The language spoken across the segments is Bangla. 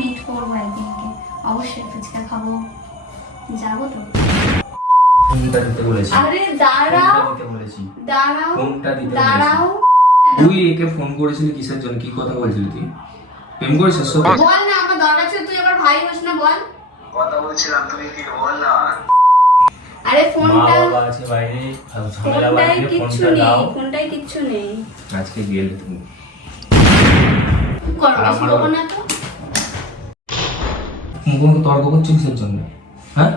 মিট করবো একদিনকে, অবশ্যই ফুচকা খাবো, যাবো তো। ফোনটা দিতে বলেছি। আরে দাঁড়াও দিতে বলেছি। দাঁড়াও ফোনটা দিতে দাঁড়াও। তুই একে ফোন করেছিলি কিসের জন্য? কি কথা বলছিলি তুই? প্রেম করেছিস তো? বল না, আমার দরকার ছিল, তুই আমার ভাই হোস না, বল। কথা বলছিলাম, তুমি কি বল না। আরে মা ফোনটা, বাবা আছে বাইরে, ঝামেলা ফোনটাই বাড়িয়ে কিচ্ছু ফোনটা নেই, দাও। ফোনটাই কিচ্ছু নেই। আজকে গেলে তুমি করবো বলবো না তো। মুখোমুখি তর্ক করছিস কিসের জন্য? হ্যাঁ,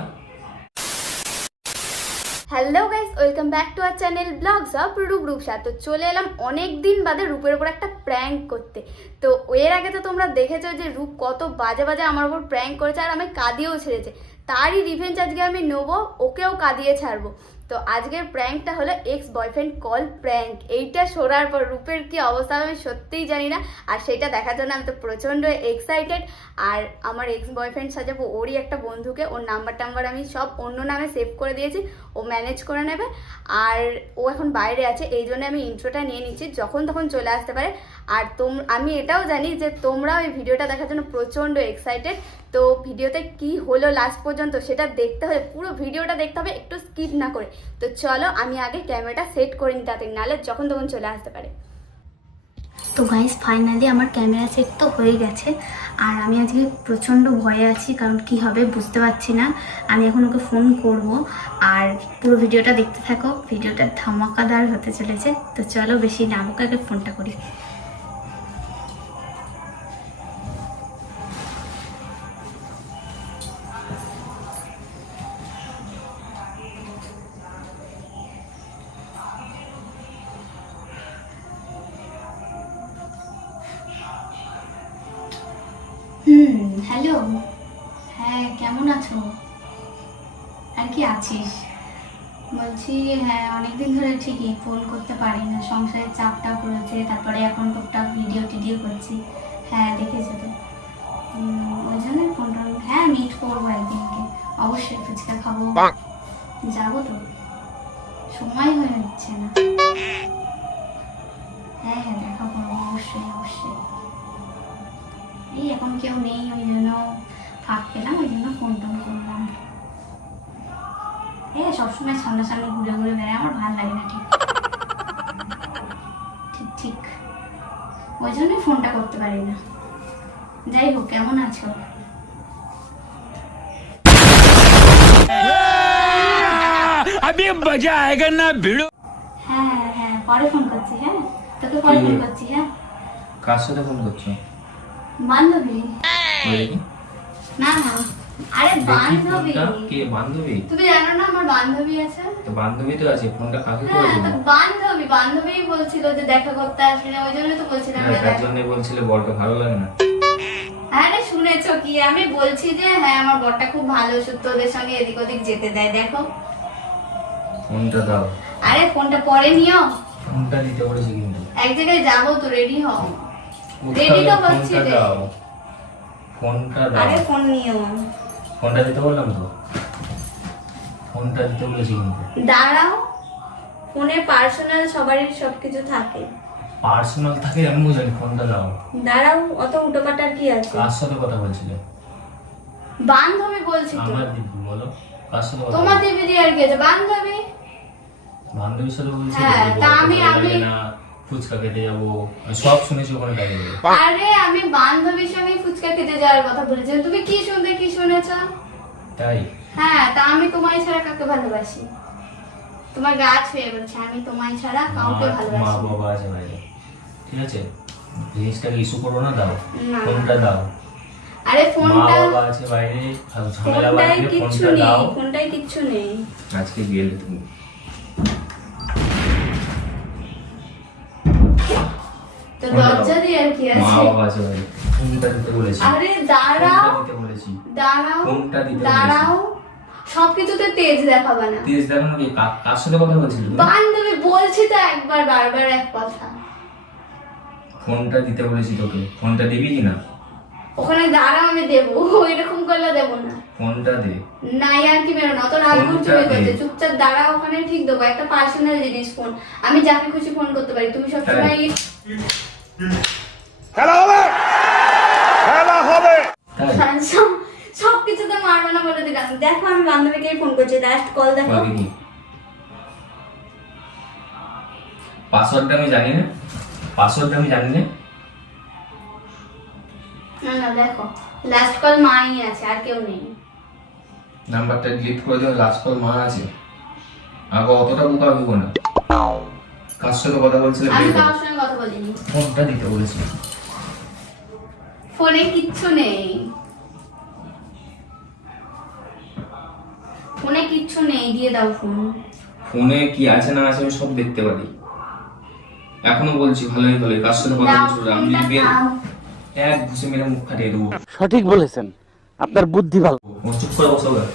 hello guys, welcome back to our channel vlogs of Rup Rupsa. তো চলে এলাম অনেক দিন বাদে রূপের উপর একটা প্র্যাঙ্ক করতে। তো এর আগে তো তোমরা দেখেছো যে রূপ কত বাজে বাজে আমার উপর প্র্যাঙ্ক করেছে, আর আমি কাঁদিয়েও ছেড়েছে। তারই রিভেঞ্জ আজকে আমি নেবো, ওকেও কাঁদিয়ে ছাড়বো। তো আজকের প্র্যাঙ্কটা হলো এক্স বয়ফ্রেন্ড কল প্র্যাঙ্ক। এইটা শোনার পর রূপের কি অবস্থা আমি সত্যিই জানি না, আর সেইটা দেখার জন্য আমি তো প্রচণ্ড এক্সাইটেড। আর আমার এক্স বয়ফ্রেন্ড সাজাবো ওরই একটা বন্ধুকে, ওর নাম্বার আমি সব অন্য নামে সেভ করে দিয়েছি, ও ম্যানেজ করে নেবে। আর ও এখন বাইরে আছে, এই জন্য আমি ইন্ট্রোটা নিয়ে নিচ্ছি, যখন তখন চলে আসতে পারে। আর আমি এটাও জানি যে তোমরা ওই ভিডিওটা দেখার জন্য প্রচণ্ড এক্সাইটেড। তো ভিডিওতে কি হলো লাস্ট পর্যন্ত সেটা দেখতে হলে পুরো ভিডিওটা দেখতে হবে, একটু স্কিপ না করে। তো চলো আমি আগে ক্যামেরাটা সেট করে নিই, তাতে নাহলে যখন তখন চলে আসতে পারে। তো গাইস ফাইনালি আমার ক্যামেরা সেট তো হয়ে গেছে, আর আমি আজকে প্রচণ্ড ভয়ে আছি, কারণ কি হবে বুঝতে পারছি না। আমি এখন ওকে ফোন করব, আর পুরো ভিডিওটা দেখতে থাকো, ভিডিওটা ধামাকাদার হতে চলেছে। তো চলো বেশি না বকে আগে ফোনটা করি। হ্যালো, হ্যাঁ কেমন আছো? আর কি আছিস? বলছি হ্যাঁ, অনেকদিন ধরে ঠিকই ফোন করতে পারি না, সংসারের চাপটা পড়েছে, তারপরে এখন টুকটাক ভিডিও করছি। হ্যাঁ দেখেছো তো, ওই জন্যই ফোনটা। হ্যাঁ মিট করবো একদিনকে, অবশ্যই ফুচকা খাবো, যাবো তো, সময় হয়ে হচ্ছে না। হ্যাঁ হ্যাঁ দেখা করবো, অবশ্যই অবশ্যই। এই এখন কেউ নেই, ওই জন্য ফাঁক পেলাম, ওই জন্য ফোন টোন করলাম। হ্যাঁ সবসময় সামনাসামনি ঘুরে ঘুরে বেড়ায়, আমার ভালো লাগে না। ঠিক ঠিক ওই জন্যই ফোনটা করতে পারি না। যাই হোক, কেমন আছো? হ্যাঁ হ্যাঁ পরে ফোন করছি। হ্যাঁ তোকে পরে ফোন করছি। হ্যাঁ কার সাথে ফোন করছো? বান্ধবী। বলে কি? না না, আরে বান্ধবী। কে বান্ধবী? তুমি জানো না আমার বান্ধবী আছে? তো বান্ধবী তো আছে, ফোনটা কাকে হ্যাঁ করেছিল? তো বান্ধবী বলছিল যে দেখা করতে আসবি না, ওই জন্য তো বলছিলাম। তার জন্য বলছিলে বরকে ভালো লাগে না? আরে শুনেছো কি, আমি বলছি যে হ্যাঁ আমার বরটা খুব ভালো, শুধু তোদের সঙ্গে এদিক ওদিক যেতে দেয়। দেখো ফোনটা দাও। আরে ফোনটা পরে নিও, ফোনটা দিতে বলেছি কিন্তু। এক জায়গায় যাবো তো, রেডি হও। রেডি তো হচ্ছি রে। ফোনটা দাও। আরে ফোন নিও। ফোনটা দিতে বললাম তো, ফোনটা দিতে বলেছি কিন্তু। দাঁড়াও, ফোনে পার্সোনাল সবারই সবকিছু থাকে। পার্সোনাল থাকে আমিও জানি, ফোনটা দাও। দাঁড়াও, অত উল্টোপাটার কি আছে? কার সাথে কথা বলছিলে? বান্ধবী বলছি তো। আমার দিদি বলো, কার সাথে কথা তোমার বলছিলে? দিদি আর কি আছে? বান্ধবী। বান্ধবীর সাথে বলছিলে? হ্যাঁ, তা আমি- না ফুচকা খেতে যাবো, সব শুনেছি ওখানে কাজে যাবো। আরে আমি বান্ধবীর সঙ্গে ফুচকা খেতে যাওয়ার কথা বলেছি, তুমি কি শুনেছ? তাই? হ্যাঁ, তা আমি তোমায় ছাড়া কাকে ভালোবাসি? তোমার গা ছুঁয়ে বলছে, আমি তোমায় ছাড়া কাউকে মা ভালোবাসি না। বাবা আছে বাইরে, ঠিক আছে? জিনিসটাকে ইস্যু করো না, দাও না। ফোনটা দাও। আরে মা ফোনটা, বাবা আছে বাইরে, ঝামেলা ফোনটাই বাড়িয়ে কিচ্ছু ফোনটা নেই, দাও। ফোনটাই কিচ্ছু নেই। আজকে গেলে তুমি তো লজ্জা দিয়ে আর কি মা আছে? বাবা আছে বাইরে, ফোনটা দিতে বলেছি। আরে দাঁড়াও ফোনটা দিতে বলেছি। দাঁড়াও ফোনটা দিতে দাঁড়াও, সবকিছুতে তেজ দেখাবা না। তেজ দেখো না, কার সাথে কথা বলছিল? বান্ধবী বলছি তো একবার, বারবার এক কথা। ফোনটা দিতে বলেছি তোকে, ফোনটা দিবি কি না? ওখানে দাঁড়াও, আমি দেবো, এরকম করলে দেবো না। ফোনটা দে। না আর কি বেরো না, অত রাগ করতে করতে চুপচাপ দাঁড়াও, ওখানে ঠিক দেবো। একটা পার্সোনাল জিনিস ফোন, আমি যাকে খুশি ফোন করতে পারি, তুমি সবসময় খেলা হবে, খেলা হবে। বলে দিলাম। দেখো আমি বান্ধবীকেই ফোন করছি, লাস্ট কল দেখো। দেখি পাসওয়ার্ডটা আমি জানি না, পাসওয়ার্ডটা আমি জানি না। না না দেখো, লাস্ট কল মাই আছে, আর কেউ নেই। নাম্বারটা ডিলিট করে দিও, লাস্ট কল মা আছে। আগে অতটা বোকা হইব না। কার সাথে কথা বলছিলে? আমি কারোর সঙ্গে কথা বলিনি। ফোনটা দিতে বলেছি। ফোনে কিচ্ছু নেই, ফোনে কিচ্ছু নেই, দিয়ে দাও ফোন। ফোনে কি আছে না আছে আমি সব দেখতে পারি। এখনো বলছি ভালোই ভালোই কার সাথে কথা দাও বলছো? আমি ফোনটা যদি বের দাও। এক ঘুষে মেরে মুখ ফাটিয়ে দেবো। সঠিক বলেছেন, আপনার বুদ্ধি ভালো। ও চুপ করে বসো ওরা।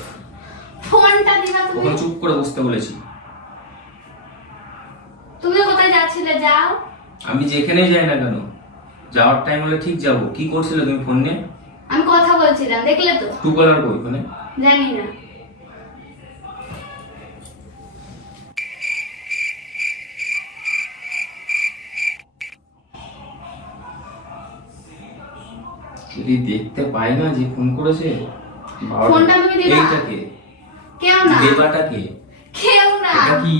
ফোনটা দিবা তুমি। ওখানে চুপ করে বসতে বলেছি। তুমি কোথায় যাচ্ছিলে? যাও। আমি যেখানেই যাই না কেন, যাওয়ার টাইম হলে ঠিক যাব। কি করছিলে তুমি ফোন নিয়ে? আমি কথা বলছিলাম, দেখলে তো? টু কলার কই ওখানে? জানি না। যদি দেখতে পাই না যে ফোন করেছে। বাবা, ফোনটা তুমি দিবা? এইটা কে? কেউ না। দেবাটা কে? কেউ না। এটা কি?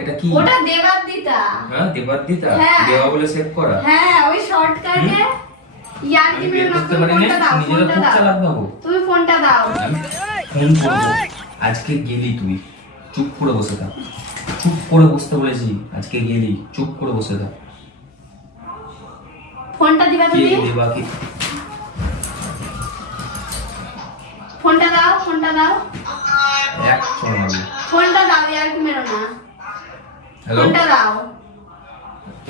এটা কি? ওটা দেবাদিতা। হ্যাঁ দেবাদিতা। হ্যাঁ। দেবা বলে সেভ করা। হ্যাঁ, ওই শর্টকাটে ইয়ার আমি কি বের মেরে করতে তুমি পারি না, ফোনটা দাও, নিজেরা ফোনটা খুব দাও। চালাক ভাবো। তুমি ফোনটা দাও। আমি ফোন করবো। আজকে গেলি তুই, চুপ করে বসে থাক। চুপ করে বসতে বলেছি। আজকে গেলি, চুপ করে বসে থাক। ফোনটা দিবা কে তুমি? দেবা কে? ফোনটা দাও, ফোনটা দাও। এক চড় মারবো। ফোনটা দাও, ইয়ার কি মেরো না। হ্যালো, ফোনটা দাও,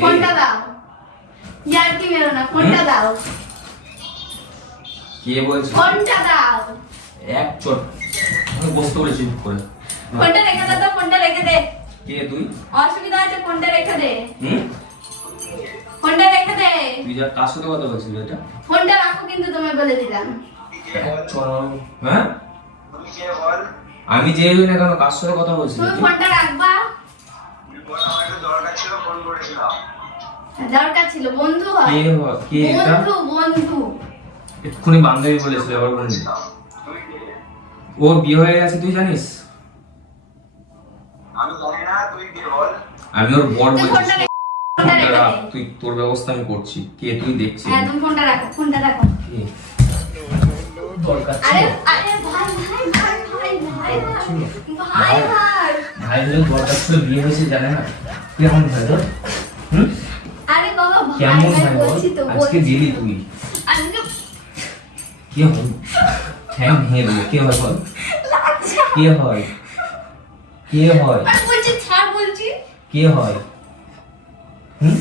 ফোনটা দাও। ইয়ার কি মেরো না, ফোনটা দাও, কে বলছে? ফোনটা দাও। এক চড়। আমি বসতে বলেছি চুপ করে। ফোনটা রেখে দে তো, ফোনটা রেখে দে। কে তুই? অসুবিধা আছে, ফোনটা রেখে দে। হুম? ফোনটা রেখে দে। তুই যা কার সাথে কথা বলছিস এটা? ফোনটা রাখো কিন্তু, তোমায় বলে দিলাম। এক চড় মারবো। হ্যাঁ? তুমি কে বল? আমি যে হই না কেন, কার সাথে কথা বলছিস? তুমি ফোনটা রাখবা। তুই বল, আমার একটু দরকার ছিল, ফোন করেছিলাম। দরকার ছিল, বন্ধু হয়। কে এটা? বন্ধু, বন্ধু। এক্ষুনি বান্ধবী বলেছিল, আবার বন্ধু। তুই কে? ওর বিয়ে হয়ে গেছে তুই জানিস? আমি জানি না, তুই কে বল? আমি ওর বর তুই বলছি। ফোনটা ফোনটা রেখে দে। তুই তোর ব্যবস্থা আমি করছি। কে তুই দেখছিস? হ্যাঁ, তুমি ফোনটা রাখো, ফোনটা রাখো। কে? দরকার ছিল। আরে আরে ভাই ভাই ভাই ভাই ভাই ভাই ভাই। ভাই হলে দরকার ছিল, বিয়ে হয়েছে জানে না। কেমন ভাই তোর? হুম? আরে বাবা ভাই কেমন ভাই ভাই বল? বলছি তো, আজকে বলছি। দিলি তুই। আজকে কে হয়? হ্যাঁ হ্যাঁ বল, কে হয় বল? লাগছে। কে হয়? কে হয়? আরে বলছি ছাড়, বলছি। কে হয়? হুম?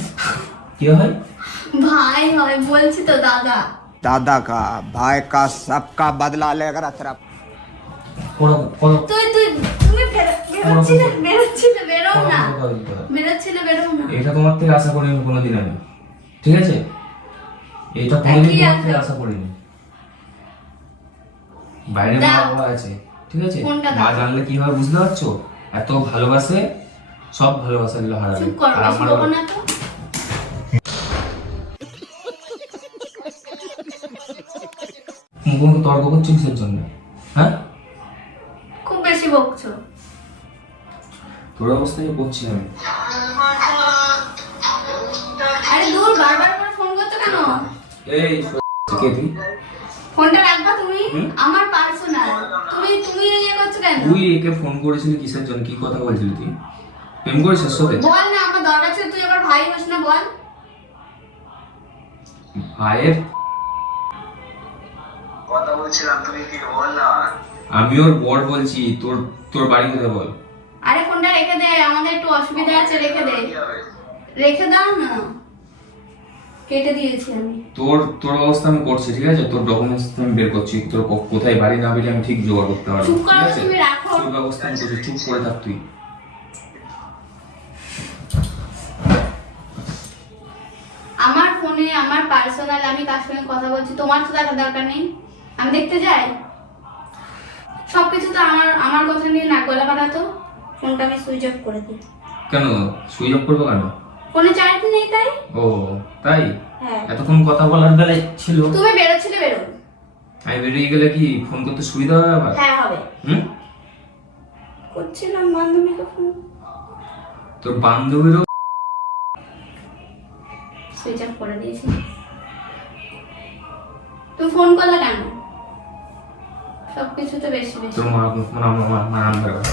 কে হয়? ভাই হয় বলছি তো, দাদা। दादा का भाई का सबका बदला लेकर अतरफ কোন কোন তুই তুই তুমি বেরোচ্ছিলে বেরো না, বেরোচ্ছিলে বেরো না। এটা তোমার থেকে আশা করিনি কোনোদিন আমি। ঠিক আছে? এটা কোনোদিন কি তোমার আছে? থেকে আশা করিনি। বাইরে মা দাও। বাবা আছে, ঠিক আছে? ফোনটা মা দাও। জানলে কি হয় বুঝতে পারছো? এত ভালোবাসে, সব ভালোবাসা গুলো হারাবে। চুপ করো, আর বেশি আমার বকো না তো। মুখে মুখে তর্ক করছো কিসের জন্য? হ্যাঁ? খুব বেশি বকছো। তোর অবস্থায় করছি আমি। আরে দূর, বারবার করে ফোন করছো কেন? এই কে তুই? ফোনটা রাখবা তুমি? হুম? আমার পার্সোনাল। তুমি তুমি ইয়ে করছো কেন? তুই একে ফোন করেছিলি কিসের জন্য? কি কথা বলছিলি তুই? প্রেম করিস ওর সাথে? বল না, আমার দরকার ছিল, তুই আমার ভাই হোস না, বল। ভাইয়ের? কথা বলছিলাম, তুমি কে বল না? আমি ওর বর বলছি। তোর তোর বাড়ি কোথায় বল? আরে ফোনটা রেখে দে, আমাদের একটু অসুবিধা আছে, রেখে দে। কি হবে? রেখে দাও না, কেটে দিয়েছি আমি। তোর তোর ব্যবস্থা আমি করছি, ঠিক আছে? তোর ডকুমেন্টস আমি বের করছি। তোর কোথায় বাড়ি না বাড়ি আমি ঠিক জোগাড় করতে পারবো, চুপ ঠিক করো, আছে? তুমি রাখো। তোর ব্যবস্থা আমি করছি, চুপ করে থাক তুই। আমার ফোনে আমার পার্সোনাল, আমি কার সঙ্গে কথা বলছি তোমার তো দেখার দরকার নেই। আমি দেখতে যাই সবকিছু তো আমার আমার কথা নিয়ে নাক গলা ফাটাতো। ফোনটা আমি সুইচ অফ করে দিই। কেন সুইচ অফ করবো কেন? ফোনে চার্জ নেই তাই। ও তাই? হ্যাঁ, এতক্ষণ কথা বলার বেলায় ছিল। তুমি বেরোচ্ছিলে বেরো। আমি বেরিয়ে গেলে কি ফোন করতে সুবিধা হবে আবার? হ্যাঁ হবে। হুম? করছিলাম বান্ধবীকে ফোন, তোর বান্ধবীরও সুইচ অফ করে দিয়েছি। তুমি ফোন করলে কেন? সবকিছু তো বেশি বেশি। তোর নাম্বার বল।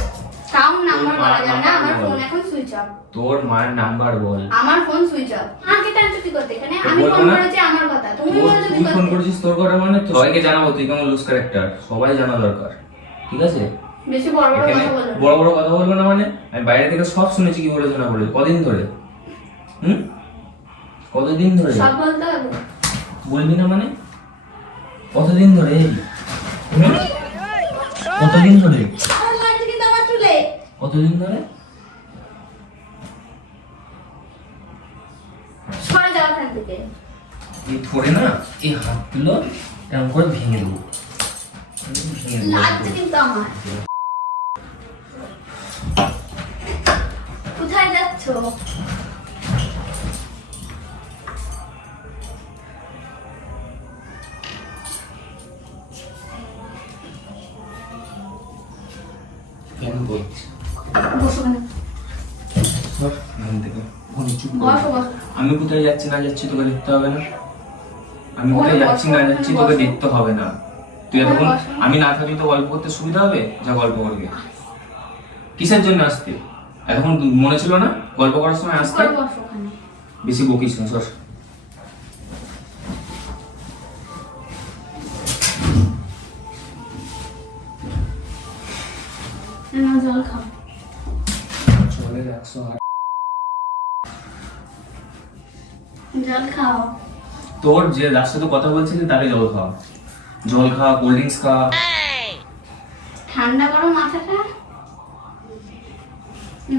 কাউ নাম্বার বলা যাবে না, আমার ফোন এখন সুইচ অফ। তোর মায়ের নাম্বার বল। আমার ফোন সুইচ অফ। আমাকে টানছো কি করতে এখানে? তো আমি বলবো ফোন না? করেছি আমার কথা, তুমি বলেছো তুই কি ফোন করতে? করেছিস তোর কথা মানে তো সবাইকে জানাবো তুই কেমন লুজ ক্যারেক্টার, সবাই জানা দরকার, ঠিক আছে? বেশি বড় বড় এখানে কথা বলো না। বড় বড় কথা বলবো না মানে? আমি বাইরে থেকে সব শুনেছি কি বলেছো না বলেছো, কদিন ধরে? হুম? কতদিন ধরে? সব বলতে হবে। বলবি না মানে? কতদিন ধরে? হুম? কতদিন ধরে? আমার লাগছে কিন্তু আমার চুলে। কতদিন ধরে? সরে যাও এখান থেকে। এই ধরে না এই হাতগুলো এরকম করে ভেঙে দেবো, ভেঙে দেবো। লাগছে কিন্তু আমার। কোথায় যাচ্ছো? কেন বলছি? বসো কেন? সর এখান থেকে, ওখানে চুপ কর। বসো বসো। আমি কোথায় যাচ্ছি না যাচ্ছি তোকে দেখতে হবে না? আমি কোথায় ওখানে যাচ্ছি বসো, না ওখানে যাচ্ছি তোকে বসো। দেখতে হবে না। তুই এতক্ষণ বসো। আমি না থাকলে তো গল্প করতে সুবিধা হবে, যা গল্প করবি। কিসের জন্য আসতে? এতক্ষণ মনে ছিল না গল্প করার সময় আসতে? করে বসো ওখানে। বেশি বকিস না, সর। না জল খাও। চলে 108। জল খাও। তোর যে যার সাথে কথা বলছিলি তাকে জল খাওয়া, জল খাওয়া, কোল্ড ড্রিঙ্কস খাওয়া। ঠান্ডা করো মাথাটা।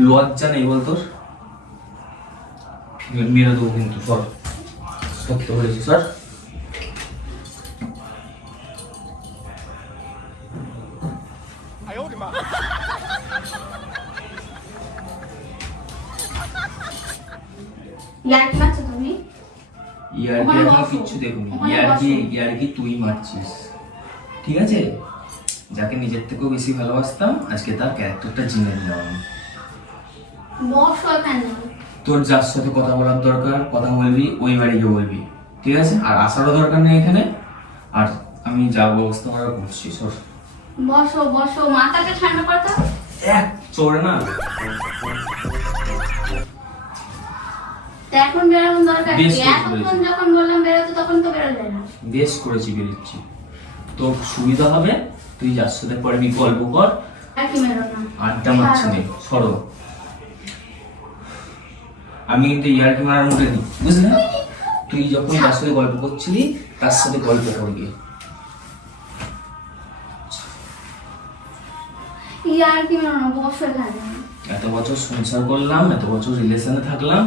লজ্জা নেই বল তোর? মেরে দেবো কিন্তু, সর। সত্যি বলেছি, সর। ইয়ার্কি মারছো তুমি? ইয়ার্কি ওখানে এখন বসো। কিচ্ছু দেখুনি। ওখানে ইয়ার্কি তুই মারছিস, ঠিক আছে? যাকে নিজের থেকেও বেশি ভালোবাসতাম আজকে তার ক্যারেক্টারটা চিনে দিলাম আমি। বসো এখানে। তোর যার সাথে কথা বলার দরকার কথা বলবি, ওই বাড়ি গিয়ে বলবি, ঠিক আছে? আর আসারও দরকার নেই এখানে। আর আমি যা ব্যবস্থা করার করছি, সর। বসো বসো, মাথাটা ঠান্ডা করো তো। এক চড়ে না। তা এখন বেরোনোর দরকার বেশ কি? করে এতক্ষণ বলেছি। যখন বললাম বেরোতে তখন তো বেরোলে না। বেশ করেছি, বেরোচ্ছি। তোর সুবিধা হবে, তুই যার সাথে পারবি গল্প কর, আর কি মেরো না। আড্ডা মারছি নে, সরো। আমি কিন্তু ইয়ার্কি মারার মুখে দিই, বুঝলি? তুই যখন যার সাথে গল্প করছিলি তার সাথে গল্প করবি। ইয়ার্কি মেরো না, বসো এখানে। এত বছর সংসার করলাম, এত বছর রিলেশনে থাকলাম,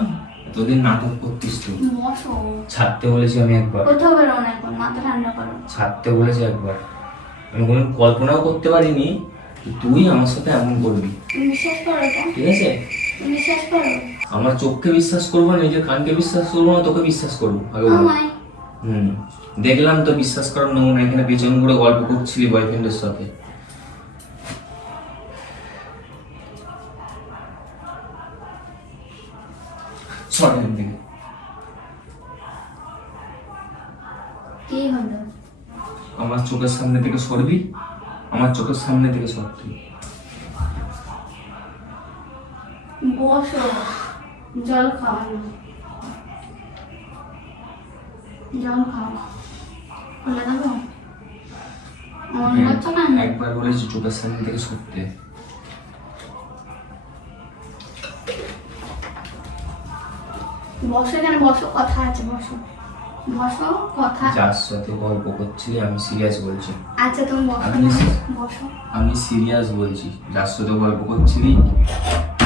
এতদিন নাটক করতিস তুই। বসো। ছাড়তে বলেছি আমি একবার, কোথাও বেরো না এখন, মাথা ঠান্ডা করো। ছাড়তে বলেছি একবার। আমি কোনো কল্পনাও করতে পারিনি যে তুই আমার সাথে এমন করবি, তুমি বিশ্বাস করো এটা? ঠিক আছে? তুমি বিশ্বাস করো? আমার চোখকে বিশ্বাস করবো না, নিজের কানকে বিশ্বাস করবো না, তোকে বিশ্বাস করবো আগে বল। আমায়। দেখলাম তো বিশ্বাস করার নমুনা, এখানে পেছন ঘুরে গল্প করছিলি বয়ফ্রেন্ডের সাথে। সর এখান থেকে। কি হলো? আমার চোখের সামনে থেকে সরবি, আমার চোখের সামনে থেকে সর তুই। বসো, জল খাও। জল খাও। বলে দেবো? মন করছো না? একবার বলেছি চোখের সামনে থেকে সরতে। বসো এখানে, বসো, কথা আছে, বসো। বসো, কথা। যার সাথে গল্প করছিলি আমি সিরিয়াস বলছি, আচ্ছা তুমি বসো আপনি- না, বসো। আমি সিরিয়াস বলছি। যার সাথে গল্প করছিলি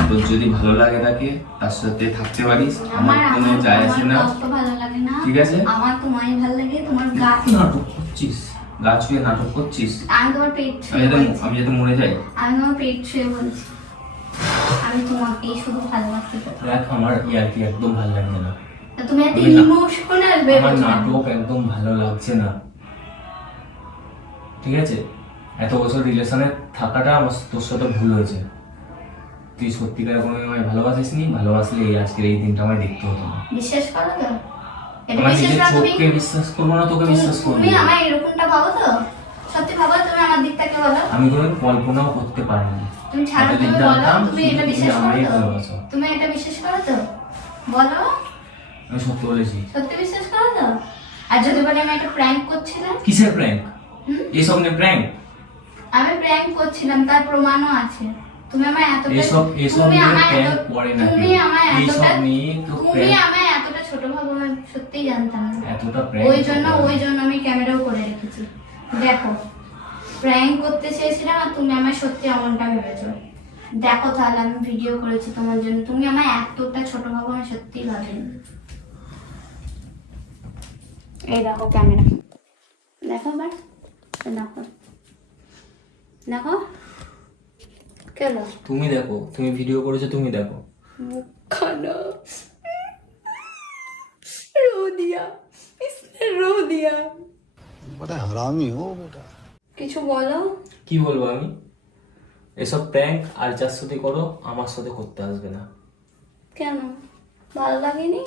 তোর যদি ভালো লাগে তাকে তার সাথে থাকতে পারিস, আমার কোনো যায় আসে না, অত ভালো লাগে না। ঠিক আছে? আমার তোমায় ভালো লাগে, তোমার গা। নাটক করছিস, গা ছুঁয়ে নাটক করছিস। আমি তোমার পেট আমি ছুঁয়ে যাতে বলছি। আমি যাতে মরে যাই। আমি তোমার পেট ছুঁয়ে বলছি। আমি তোমাকেই শুধু ভালোবাসতে চাই। দেখ আমার ইয়ার্কি একদম ভালো লাগছে না, তুমি এত আমি না- ইমোশনাল আমার বেরোচ্ছ। নাটক একদম ভালো লাগছে না। ঠিক আছে? এত বছর রিলেশনে থাকাটা আমার তোর সাথে ভুল হয়েছে। তুই সত্যিকার কোনো আমায় ভালোবাসিস নি, ভালোবাসলে এই আজকের এই দিনটা আমায় দেখতে হতো না। বিশ্বাস করো তো? এটা আমার বিশ্বাস নিজের করো তুমি? চোখকে বিশ্বাস করবো না, তোকে বিশ্বাস করবো তুমি না। আমায় এরকমটা ভাবো তো? সত্যি ভাবো তুমি আমার দিকটাকে বলো। আমি কোনো কল্পনাও করতে পারিনি। তুমি ছাড়ো, এতদিন তুমি বলো, জানতাম তুমি শুধু এটা তুমি বিশ্বাস করো আমারই তো? ভালোবাসো। তুমি এটা বিশ্বাস করো তো? বলো, আমি সত্যি বলেছি। সত্যি বিশ্বাস করো তো? আর যদি বলে আমি একটা প্র্যাঙ্ক করছিলাম? কিসের প্র্যাঙ্ক? এসব নিয়ে প্র্যাঙ্ক? আমি প্র্যাঙ্ক করছিলাম, তার প্রমাণও আছে। তুমি আমায় এতটা এসব তুমি নিয়ে আমায় প্র্যাঙ্ক এত- পড়ে না। তুমি আমায় এইসব এতটা নিয়ে তো তুমি প্র্যাঙ্ক, আমায় এতটা ছোট ভাবো আমি সত্যিই জানতাম না। এতটা প্র্যাঙ্ক। ওই জন্য আমি ক্যামেরাও করে রেখেছি। দেখো, প্র্যাঙ্ক করতে চেয়েছিলাম আর তুমি আমায় সত্যি এমনটা ভেবেছো। দেখো তাহলে আমি ভিডিও করেছি তোমার জন্য, তুমি আমায় এতটা ছোট ভাবো আমি সত্যিই ভাবিনি। এই দেখো ক্যামেরা, দেখো এবার, দেখো দেখো কেন তুমি দেখো, তুমি ভিডিও করেছো, তুমি দেখো। मुखखाना रो दिया, इसने रो दिया। बड़ा हरामी हो बेटा। কিছু বলো। কি বলবো আমি? এসব প্র্যাঙ্ক আর যার সাথে করো আমার সাথে করতে আসবে না। কেন ভালো লাগেনি?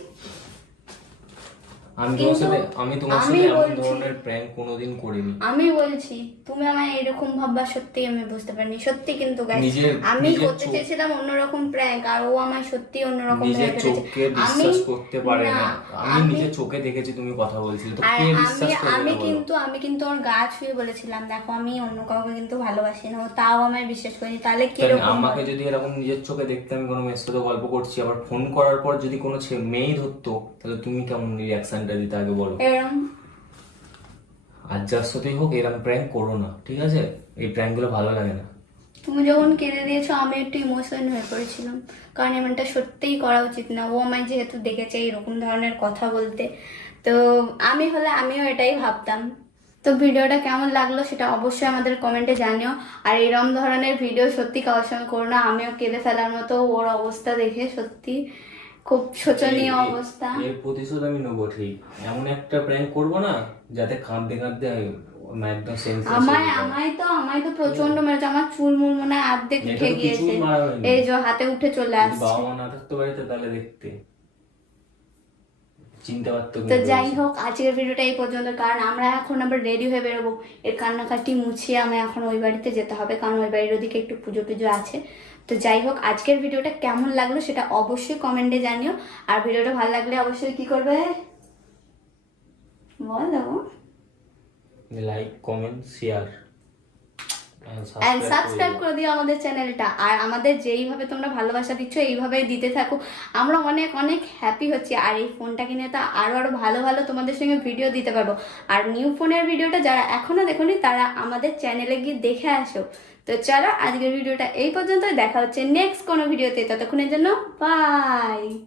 আমি তোমার সাথে এমন ধরনের প্র্যাঙ্ক কোনোদিন করিনি। আমি বলছি তুমি আমায় এরকম ভাববা সত্যি আমি বুঝতে পারিনি, সত্যি কিন্তু guys, আমি নিজের করতে চেয়েছিলাম অন্যরকম প্র্যাঙ্ক আর ও আমায় সত্যি অন্যরকম নিজের ভেবে ফেলেছে। চোখকে বিশ্বাস করতে পারে না। আমি আমি- নিজের চোখে দেখেছি তুমি কথা বলছিলে, তো আর কে বিশ্বাস করবে আমি না বলো? আমি কিন্তু ওর গা ছুঁয়ে বলেছিলাম দেখো আমি অন্য কাউকে কিন্তু ভালোবাসি না, ও তাও আমায় বিশ্বাস করেনি, তাহলে তাহলে কিরকম আমাকে হয়? যদি এরকম নিজের চোখে দেখতে আমি কোনো মেয়ের সাথে গল্প করছি, আবার ফোন করার পর যদি কোনো মেয়েই ধরতো, তাহলে তুমি কেমন রিয়াকশনটা দিতে আগে বলো। এরম আর যার সাথেই হোক এরকম প্র্যাঙ্ক করো না, ঠিক আছে? এই প্র্যাঙ্ক গুলো ভালো লাগে না। তুমি যখন কেঁদে দিয়েছো আমি একটু ইমোশন হয়ে পড়েছিলাম, কারণ এমনটা সত্যিই করা উচিত না। ও আমায় যেহেতু দেখেছে এরকম ধরনের কথা বলতে, তো আমি হলে আমিও এটাই ভাবতাম। তো ভিডিওটা কেমন লাগলো সেটা অবশ্যই আমাদের কমেন্টে জানিও। আর এরকম ধরনের ভিডিও সত্যি কারোর সঙ্গে করো না, আমিও কেঁদে ফেলার মতো ওর অবস্থা দেখে সত্যি খুব শোচনীয় অবস্থা। এর প্রতিশোধ আমি নেবো, ঠিক এমন একটা প্র্যাঙ্ক করবো না যাতে কাঁদতে কাঁদতে একদম আমায় তো প্রচন্ড মেরেছে, আমার চুল মুল মনে হয় অর্ধেক উঠে গিয়েছে, এই যে হাতে উঠে চলে আসছে। বাবা মা না থাকতে বাড়িতে তাহলে দেখতে চিনতে পারতো। তো যাই হোক আজকের ভিডিওটা এই পর্যন্ত, কারণ আমরা এখন আবার রেডি হয়ে বেরোবো। এর কান্নাকাটি মুছিয়ে আমি এখন ওই বাড়িতে যেতে হবে, কারণ ওই বাড়ির ওদিকে একটু পুজো টুজো আছে। তো যাই হোক আজকের ভিডিওটা কেমন লাগলো সেটা অবশ্যই কমেন্টে জানিও। আর ভিডিওটা ভালো লাগলে অবশ্যই কি করবে বলো, like comment share and subscribe করে দিও আমাদের চ্যানেলটা। আর আমাদের যেইভাবে তোমরা ভালোবাসা দিচ্ছ এইভাবেই দিতে থাকো, আমরা অনেক অনেক হ্যাপি হচ্ছি। আর এই ফোনটা কিনে তো আরো আরো ভালো ভালো তোমাদের সঙ্গে ভিডিও দিতে পারবো। আর নিউ ফোনের ভিডিওটা যারা এখনো দেখোনি তারা আমাদের চ্যানেলে গিয়ে দেখে আসো। তো চলো আজকের ভিডিওটা এই পর্যন্ত, দেখা হচ্ছে নেক্সট কোনো ভিডিওতে, ততক্ষণের জন্য বাই।